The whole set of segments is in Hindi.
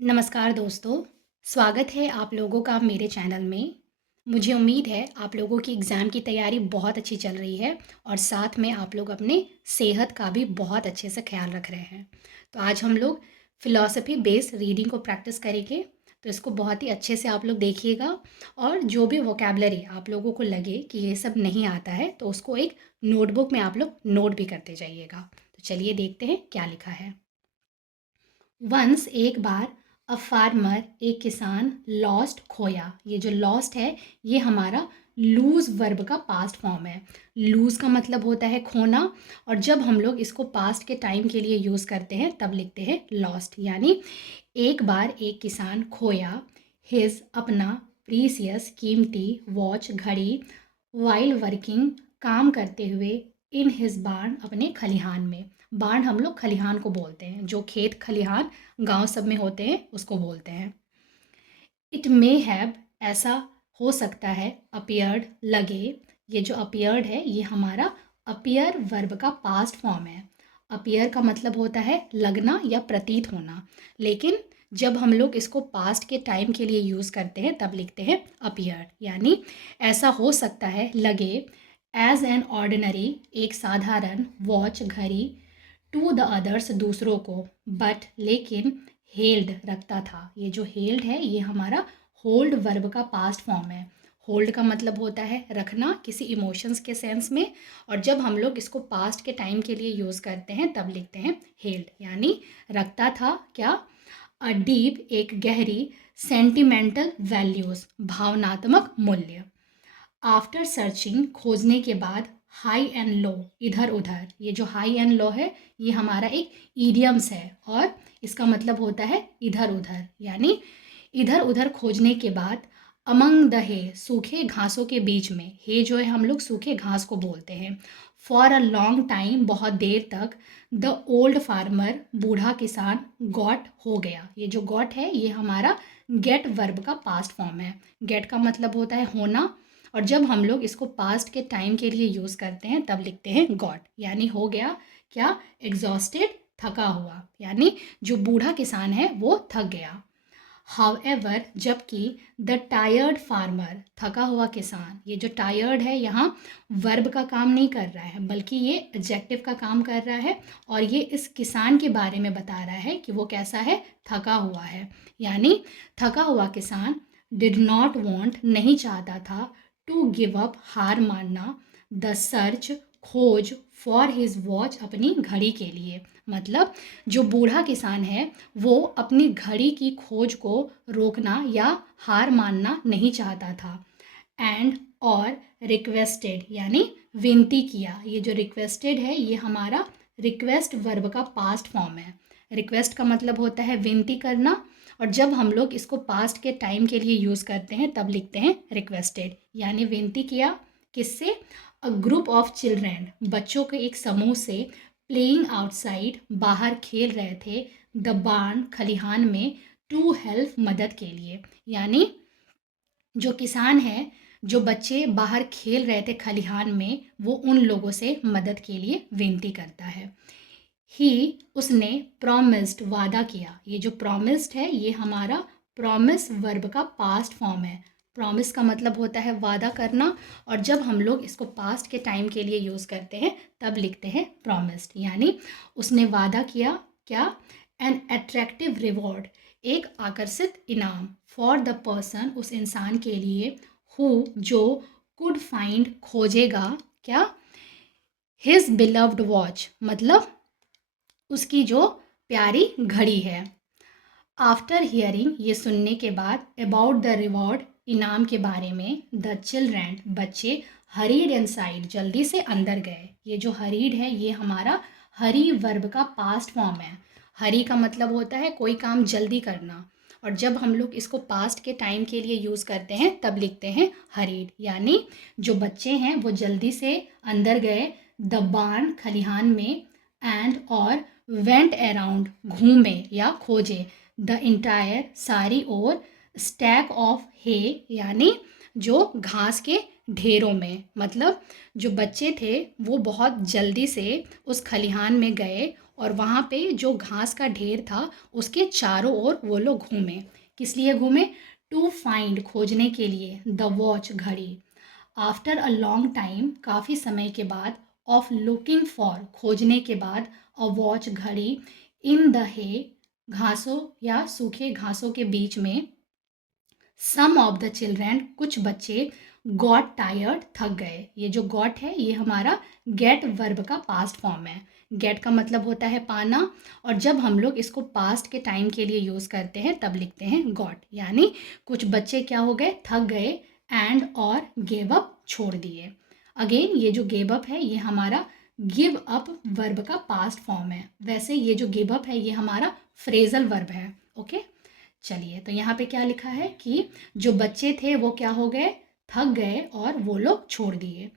नमस्कार दोस्तों, स्वागत है आप लोगों का मेरे चैनल में। मुझे उम्मीद है आप लोगों की एग्ज़ाम की तैयारी बहुत अच्छी चल रही है और साथ में आप लोग अपने सेहत का भी बहुत अच्छे से ख्याल रख रहे हैं। तो आज हम लोग फ़िलॉसफ़ी बेस्ड रीडिंग को प्रैक्टिस करेंगे, तो इसको बहुत ही अच्छे से आप लोग देखिएगा और जो भी वोकैबुलरी आप लोगों को लगे कि ये सब नहीं आता है, तो उसको एक नोटबुक में आप लोग नोट भी करते जाइएगा। तो चलिए देखते हैं क्या लिखा है। वंस एक बार अ फार्मर एक किसान लॉस्ट खोया। ये जो लॉस्ट है ये हमारा लूज वर्ब का पास्ट फॉर्म है। लूज का मतलब होता है खोना और जब हम लोग इसको पास्ट के टाइम के लिए यूज़ करते हैं तब लिखते हैं लॉस्ट। यानी एक बार एक किसान खोया हिज अपना प्रीसियस कीमती वॉच घड़ी वाइल वर्किंग काम करते हुए इन हिज बार्न अपने खलिहान में। बार्न हम लोग खलिहान को बोलते हैं, जो खेत खलिहान गांव सब में होते हैं उसको बोलते हैं। इट मे हैव ऐसा हो सकता है, अपियर्ड लगे। ये जो अपियर्ड है ये हमारा अपियर वर्ब का पास्ट फॉर्म है। अपियर का मतलब होता है लगना या प्रतीत होना, लेकिन जब हम लोग इसको पास्ट के टाइम के लिए यूज़ करते हैं तब लिखते हैं अपियर्ड। यानी ऐसा हो सकता है लगे एज एन ऑर्डिनरी एक साधारण वॉच घड़ी टू द अदर्स दूसरों को, बट लेकिन हेल्ड रखता था। ये जो हेल्ड है ये हमारा होल्ड वर्ब का पास्ट फॉर्म है। होल्ड का मतलब होता है रखना किसी इमोशंस के सेंस में, और जब हम लोग इसको पास्ट के टाइम के लिए यूज़ करते हैं तब लिखते हैं हेल्ड। यानी रखता था क्या, अ डीप एक गहरी, सेंटिमेंटल वैल्यूज़ भावनात्मक मूल्य। आफ्टर सर्चिंग खोजने के बाद, हाई एंड लो इधर उधर। ये जो हाई एंड लो है ये हमारा एक ईडियम्स है और इसका मतलब होता है इधर उधर। यानी इधर उधर खोजने के बाद, अमंग द हे सूखे घासों के बीच में। हे जो है हम लोग सूखे घास को बोलते हैं। फॉर अ लॉन्ग टाइम बहुत देर तक, द ओल्ड फार्मर बूढ़ा किसान गॉट हो गया। ये जो गॉट है ये हमारा गेट वर्ब का पास्ट फॉर्म है। गेट का मतलब होता है होना, और जब हम लोग इसको पास्ट के टाइम के लिए यूज़ करते हैं तब लिखते हैं गॉट। यानी हो गया क्या, एग्जॉस्टेड थका हुआ। यानी जो बूढ़ा किसान है वो थक गया। हाउएवर जबकि, द टायर्ड फार्मर थका हुआ किसान। ये जो टायर्ड है यहाँ वर्ब का काम नहीं कर रहा है बल्कि ये एडजेक्टिव का काम कर रहा है, और ये इस किसान के बारे में बता रहा है कि वो कैसा है, थका हुआ है। यानी थका हुआ किसान डिड नॉट वॉन्ट नहीं चाहता था, टू गिव अप हार मानना, द सर्च खोज, फॉर हिज वॉच अपनी घड़ी के लिए। मतलब जो बूढ़ा किसान है वो अपनी घड़ी की खोज को रोकना या हार मानना नहीं चाहता था। एंड और रिक्वेस्टेड यानी विनती किया। ये जो रिक्वेस्टेड है ये हमारा रिक्वेस्ट वर्ब का पास्ट फॉर्म है। रिक्वेस्ट का मतलब होता है विनती करना, और जब हम लोग इसको पास्ट के टाइम के लिए यूज़ करते हैं तब लिखते हैं रिक्वेस्टेड। यानी विनती किया किससे, अ ग्रुप ऑफ चिल्ड्रेन बच्चों के एक समूह से, प्लेइंग आउटसाइड बाहर खेल रहे थे, द बार्न खलिहान में, टू हेल्प मदद के लिए। यानी जो किसान है, जो बच्चे बाहर खेल रहे थे खलिहान में, वो उन लोगों से मदद के लिए विनती करता है। ही उसने प्रॉमिस्ड वादा किया। ये जो प्रॉमिस्ड है ये हमारा प्रॉमिस वर्ब का पास्ट फॉर्म है। प्रॉमिस का मतलब होता है वादा करना, और जब हम लोग इसको पास्ट के टाइम के लिए यूज़ करते हैं तब लिखते हैं प्रॉमिस्ड। यानी उसने वादा किया क्या, एन अट्रैक्टिव रिवॉर्ड एक आकर्षित इनाम, फॉर द पर्सन उस इंसान के लिए, हु जो कुड फाइंड खोजेगा क्या, हिज बिलव्ड वॉच मतलब उसकी जो प्यारी घड़ी है। आफ्टर हियरिंग ये सुनने के बाद, अबाउट द रिवॉर्ड इनाम के बारे में, द चिल्ड्रेन बच्चे, हरीड इनसाइड जल्दी से अंदर गए। ये जो हरीड है ये हमारा हरी वर्ब का पास्ट फॉर्म है। हरी का मतलब होता है कोई काम जल्दी करना, और जब हम लोग इसको पास्ट के टाइम के लिए यूज़ करते हैं तब लिखते हैं हरीड। यानी जो बच्चे हैं वो जल्दी से अंदर गए, द बार्न खलिहान में, एंड और वेंट अराउंड घूमे या खोजे, द इंटायर सारी ओर, स्टैक ऑफ हे यानी जो घास के ढेरों में। मतलब जो बच्चे थे वो बहुत जल्दी से उस खलिहान में गए और वहाँ पे जो घास का ढेर था उसके चारों ओर वो लोग घूमे। किस लिए घूमे? टू फाइंड, खोजने के लिए, द वॉच, घड़ी। आफ्टर अ लॉन्ग टाइम, काफ़ी समय के बाद, ऑफ लुकिंग फॉर, खोजने के बाद, अ वॉच, घड़ी, इन द हे, घासों या सूखे घासों के बीच में, सम ऑफ द चिल्ड्रेन, कुछ बच्चे, गॉट टायर्ड, थक गए। ये जो गॉट है ये हमारा गेट वर्ब का पास्ट फॉर्म है। गेट का मतलब होता है पाना, और जब हम लोग इसको पास्ट के टाइम के लिए यूज़ करते हैं तब लिखते हैं गॉट। यानी कुछ बच्चे क्या हो गए? थक गए, एंड और गेव अप, छोड़ दिए। अगेन ये जो गेव अप है ये हमारा गिव अप वर्ब का पास्ट फॉर्म है। वैसे ये जो गिव अप है ये हमारा फ्रेजल वर्ब है। ओके, चलिए, तो यहाँ पे क्या लिखा है कि जो बच्चे थे वो क्या हो गए? थक गए और वो लोग छोड़ दिए।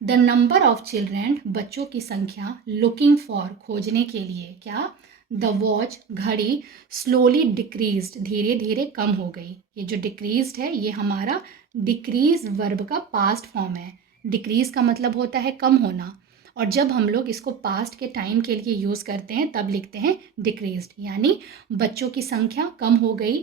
द नंबर ऑफ चिल्ड्रेन, बच्चों की संख्या, लुकिंग फॉर, खोजने के लिए, क्या? द वॉच, घड़ी, स्लोली डिक्रीज्ड, धीरे धीरे कम हो गई। ये जो डिक्रीज्ड है ये हमारा डिक्रीज वर्ब का पास्ट फॉर्म है। डिक्रीज का मतलब होता है कम होना, और जब हम लोग इसको पास्ट के टाइम के लिए यूज़ करते हैं तब लिखते हैं डिक्रीज्ड। यानी बच्चों की संख्या कम हो गई,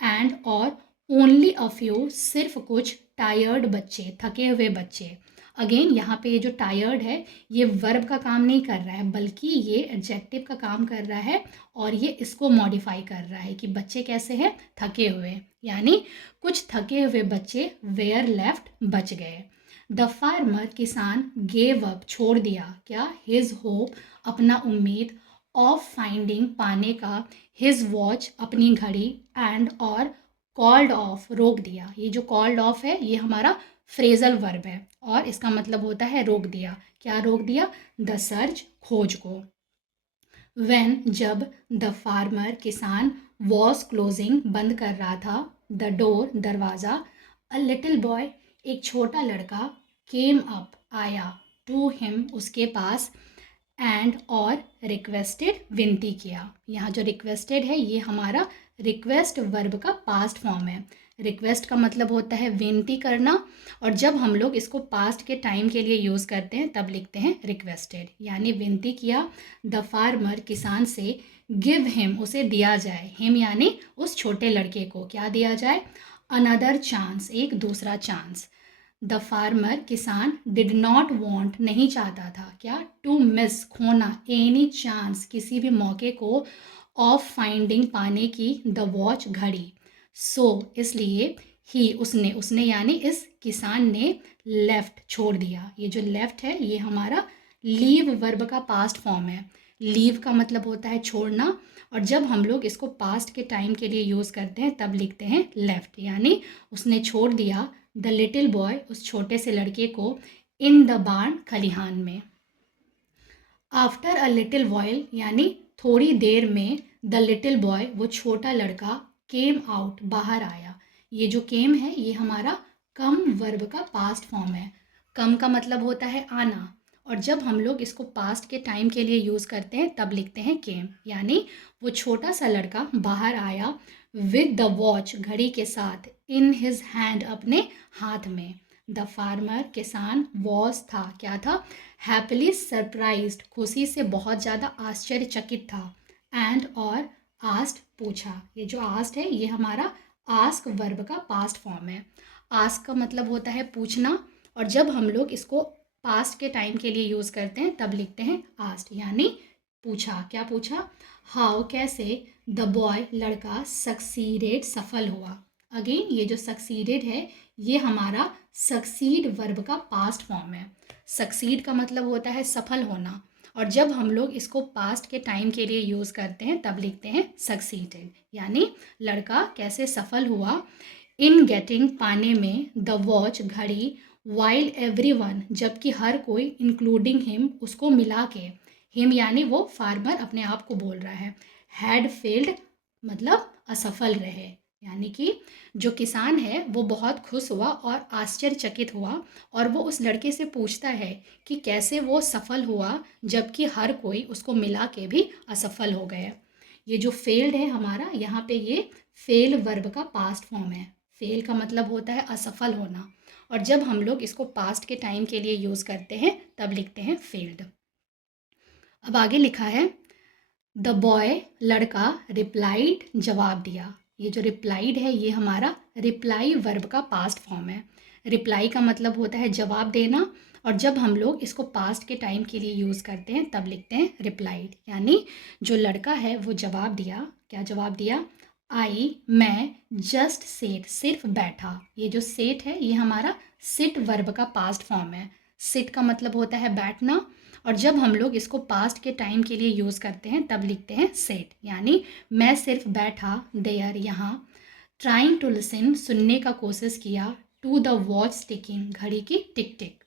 एंड और ओनली अ फ्यू, सिर्फ कुछ, टायर्ड बच्चे, थके हुए बच्चे। अगेन यहाँ पे ये जो टायर्ड है ये वर्ब का काम नहीं कर रहा है, बल्कि ये एडजेक्टिव का काम कर रहा है, और ये इसको मॉडिफाई कर रहा है कि बच्चे कैसे हैं? थके हुए। यानी कुछ थके हुए बच्चे वेयर लेफ्ट, बच गए। द फार्मर, किसान, गेव अप, छोड़ दिया, क्या? हिज होप, अपना उम्मीद, ऑफ फाइंडिंग, पाने का, हिज वॉच, अपनी घड़ी, एंड और कॉल्ड ऑफ, रोक दिया। ये जो कॉल्ड ऑफ है ये हमारा फ्रेजल वर्ब है, और इसका मतलब होता है रोक दिया। क्या रोक दिया? द सर्च, खोज को। वेन, जब, द फार्मर, किसान, वॉज क्लोजिंग, बंद कर रहा था, द डोर, दरवाज़ा, अ लिटिल बॉय, एक छोटा लड़का, केम अप, आया, टू हिम, उसके पास, एंड और रिक्वेस्टेड, विनती किया। यहाँ जो रिक्वेस्टेड है ये हमारा रिक्वेस्ट वर्ब का पास्ट फॉर्म है। रिक्वेस्ट का मतलब होता है विनती करना, और जब हम लोग इसको पास्ट के टाइम के लिए यूज़ करते हैं तब लिखते हैं रिक्वेस्टेड। यानी विनती किया द फार्मर, किसान से, गिव हिम, उसे दिया जाए, हिम यानी उस छोटे लड़के को, क्या दिया जाए? अनदर चांस, एक दूसरा चांस। द फार्मर, किसान, डिड नॉट वॉन्ट, नहीं चाहता था, क्या? टू मिस, खोना, एनी चांस, किसी भी मौके को, ऑफ फाइंडिंग, पाने की, द वॉच, घड़ी। सो, इसलिए, ही, उसने, उसने यानी इस किसान ने, लेफ्ट, छोड़ दिया। ये जो लेफ्ट है ये हमारा लीव वर्ब का पास्ट फॉर्म है। लीव का मतलब होता है छोड़ना, और जब हम लोग इसको पास्ट के टाइम के लिए यूज़ करते हैं तब लिखते हैं लेफ्ट। यानी उसने छोड़ दिया द लिटिल बॉय, उस छोटे से लड़के को, इन द बार्न, खलिहान में। आफ्टर अ लिटिल वॉयल, यानी थोड़ी देर में, द लिटिल बॉय, वो छोटा लड़का, केम आउट, बाहर आया। ये जो केम है ये हमारा कम वर्ब का पास्ट फॉर्म है। कम का मतलब होता है आना, और जब हम लोग इसको पास्ट के टाइम के लिए यूज़ करते हैं तब लिखते हैं केम। यानी वो छोटा सा लड़का बाहर आया, विद द वॉच, घड़ी के साथ, इन हिज हैंड, अपने हाथ में। द फार्मर, किसान, वॉज, था, क्या था? हैप्पीली सरप्राइज्ड, खुशी से बहुत ज़्यादा आश्चर्यचकित था, एंड और आस्ट, पूछा। ये जो आस्ट है ये हमारा आस्क वर्ब का पास्ट फॉर्म है। आस्क का मतलब होता है पूछना, और जब हम लोग इसको पास्ट के टाइम के लिए यूज़ करते हैं तब लिखते हैं आस्ट। यानी पूछा, क्या पूछा? हाउ, कैसे, द बॉय, लड़का, सक्सीडेड, सफल हुआ। अगेन ये जो सक्सीडेड है ये हमारा सक्सीड वर्ब का पास्ट फॉर्म है। सक्सीड का मतलब होता है सफल होना, और जब हम लोग इसको पास्ट के टाइम के लिए यूज़ करते हैं तब लिखते हैं सक्सीडेड। यानी लड़का कैसे सफल हुआ, इन गेटिंग, पाने में, द वॉच, घड़ी, वाइल एवरीवन, जबकि हर कोई, इंक्लूडिंग हिम, उसको मिला के, हिम यानी वो फार्मर अपने आप को बोल रहा है, हैड फेल्ड मतलब असफल रहे। यानी कि जो किसान है वो बहुत खुश हुआ और आश्चर्यचकित हुआ, और वो उस लड़के से पूछता है कि कैसे वो सफल हुआ जबकि हर कोई उसको मिला के भी असफल हो गए। ये जो फेल्ड है हमारा, यहाँ पे ये फेल वर्ब का पास्ट फॉर्म है। फेल का मतलब होता है असफल होना, और जब हम लोग इसको पास्ट के टाइम के लिए यूज़ करते हैं तब लिखते हैं फेल्ड। अब आगे लिखा है, द बॉय लड़का रिप्लाइड जवाब दिया। ये जो रिप्लाइड है ये हमारा रिप्लाई वर्ब का पास्ट फॉर्म है। रिप्लाई का मतलब होता है जवाब देना, और जब हम लोग इसको पास्ट के टाइम के लिए यूज़ करते हैं तब लिखते हैं रिप्लाइड। यानी जो लड़का है वो जवाब दिया। क्या जवाब दिया? मैं जस्ट सेट, सिर्फ बैठा। ये जो सेट है ये हमारा सिट वर्ब का पास्ट फॉर्म है। सिट का मतलब होता है बैठना, और जब हम लोग इसको पास्ट के टाइम के लिए यूज़ करते हैं तब लिखते हैं सेट। यानी मैं सिर्फ बैठा, देयर, यहाँ, ट्राइंग टू लिसन, सुनने का कोशिश किया, टू द वॉच टिकिंग, घड़ी की टिक टिक,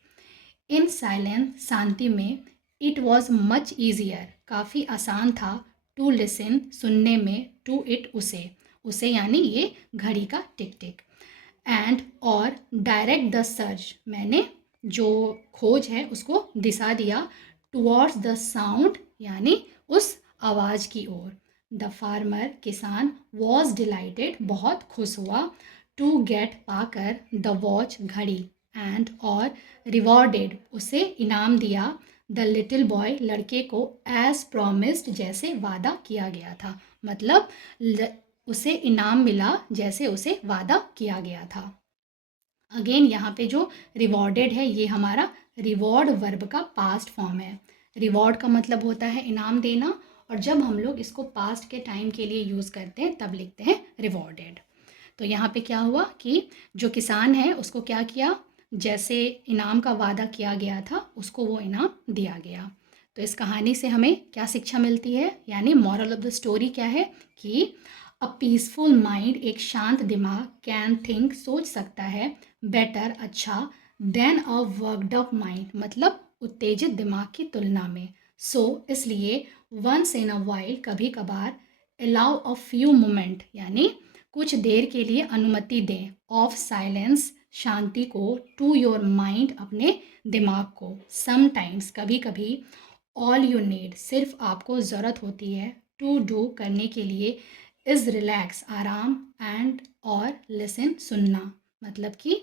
इन साइलेंस, शांति में, इट वॉज मच ईजियर, काफ़ी आसान था, टू लिसन, सुनने में, टू इट, उसे, उसे यानी ये घड़ी का टिक टिक, एंड, और, डायरेक्ट द सर्च, मैंने जो खोज है उसको दिशा दिया, टुवर्ड्स द साउंड, यानी उस आवाज़ की ओर, द फार्मर, किसान, वॉज डिलाइटेड, बहुत खुश हुआ, टू गेट, पाकर, द वॉच, घड़ी, एंड, और, रिवॉर्डेड, उसे इनाम दिया, द लिटिल बॉय, लड़के को, एज प्रोमिस्ड, जैसे वादा किया गया था। मतलब उसे इनाम मिला जैसे उसे वादा किया गया था। अगेन यहाँ पे जो रिवॉर्डेड है ये हमारा रिवॉर्ड वर्ब का पास्ट फॉर्म है। रिवॉर्ड का मतलब होता है इनाम देना, और जब हम लोग इसको पास्ट के टाइम के लिए यूज़ करते हैं तब लिखते हैं रिवॉर्डेड। तो यहाँ पे क्या हुआ कि जो किसान है उसको क्या किया, जैसे इनाम का वादा किया गया था उसको वो इनाम दिया गया। तो इस कहानी से हमें क्या शिक्षा मिलती है, यानी मॉरल ऑफ द स्टोरी क्या है कि अ पीसफुल माइंड, एक शांत दिमाग, कैन थिंक, सोच सकता है, बेटर, अच्छा, देन अ वर्कड अप माइंड, मतलब उत्तेजित दिमाग की तुलना में। सो इसलिए वंस इन अ वाइल, कभी कभार, अलाउ अ फ्यू मोमेंट, यानी कुछ देर के लिए अनुमति दें, ऑफ साइलेंस, शांति को, टू योर माइंड, अपने दिमाग को, समटाइम्स, कभी कभी, ऑल यू नीड, सिर्फ आपको ज़रूरत होती है, टू डू, करने के लिए, इज़ रिलैक्स, आराम, एंड, और, लिसन, सुनना। मतलब कि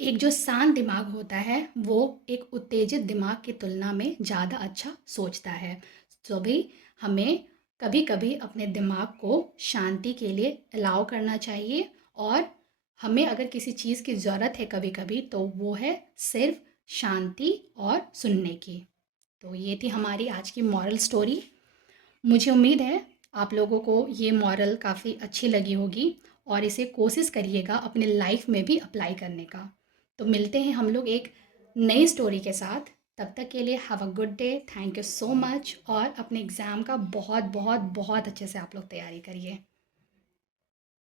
एक जो शांत दिमाग होता है वो एक उत्तेजित दिमाग की तुलना में ज़्यादा अच्छा सोचता है। तो भी हमें कभी कभी अपने दिमाग को शांति के लिए अलाउ करना चाहिए, और हमें अगर किसी चीज़ की ज़रूरत है कभी कभी तो वो है सिर्फ शांति और सुनने की। तो ये थी हमारी आज की मॉरल स्टोरी। मुझे उम्मीद है आप लोगों को ये मॉरल काफ़ी अच्छी लगी होगी, और इसे कोशिश करिएगा अपने लाइफ में भी अप्लाई करने का। तो मिलते हैं हम लोग एक नई स्टोरी के साथ। तब तक के लिए have a good day, thank you so much, और अपने एग्ज़ाम का बहुत बहुत बहुत अच्छे से आप लोग तैयारी करिए।